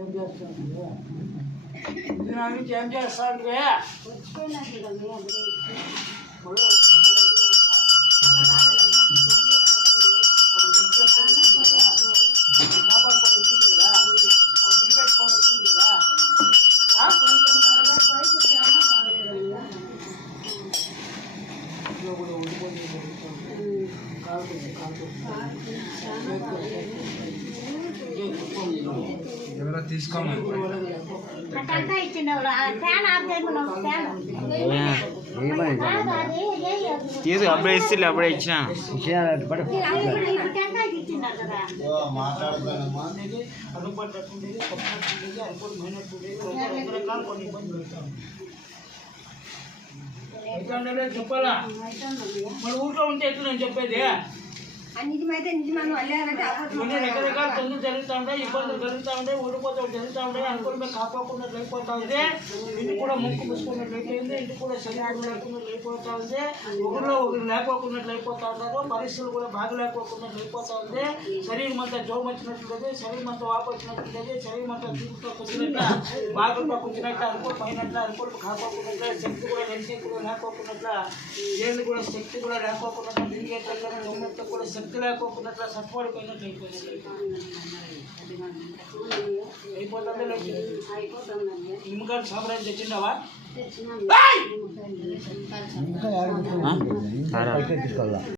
ఏం చేస్తాను ఏం చేస్తాను ఎవరో తీసుకోమని తీసు అప్పుడే ఇస్తే అప్పుడే ఇచ్చిన చెప్పాలా మన ఊర్లో ఉంటే ఎట్లా నేను చెప్పేది నిజమైతే నిజమని రకరకాల తొందరలు జరుగుతూ ఉంటాయి, ఇబ్బందులు జరుగుతూ ఉంటాయి, ఓడిపోతాలు జరుగుతూ ఉంటాయి. అనుకుని మేము కాపాడుకున్నట్లు అయిపోతా ఉంది. ఇంటి కూడా ముక్కు మూసుకున్నట్లు అయిపోయింది, ఇంటి కూడా శరీరం లేకున్నట్లు అయిపోతా ఉంది, ఒకరిలో ఒకరు లేకపోకున్నట్లు అయిపోతా ఉన్నారు, పరిస్థితులు కూడా బాగలేకపోకున్నట్లు అయిపోతా ఉంది. శరీరం అంతా జోము వచ్చినట్లుండేది, శరీరం అంతా వాపు వచ్చినట్లుండేది, శరీరం అంతా దీంట్లో కూర్చున్నట్ల బాగుంటా కూర్చున్నట్ల అనుకోని పైనట్ల అనుకోని కాపాడుకున్నట్ల శక్తి కూడా వెలిసి కూడా లేకపోకున్నట్ల ఏళ్ళు కూడా శక్తి కూడా లేకపోకున్నట్లు తిరిగేట్ల కూడా శక్తి లేకపోకున్నట్ల సత్పడిపోయినట్లు అయిపోతుంది. నిమ్మకాయలు సాంబ్రాజ్యం తెచ్చిండవా? తీసుకోవాలా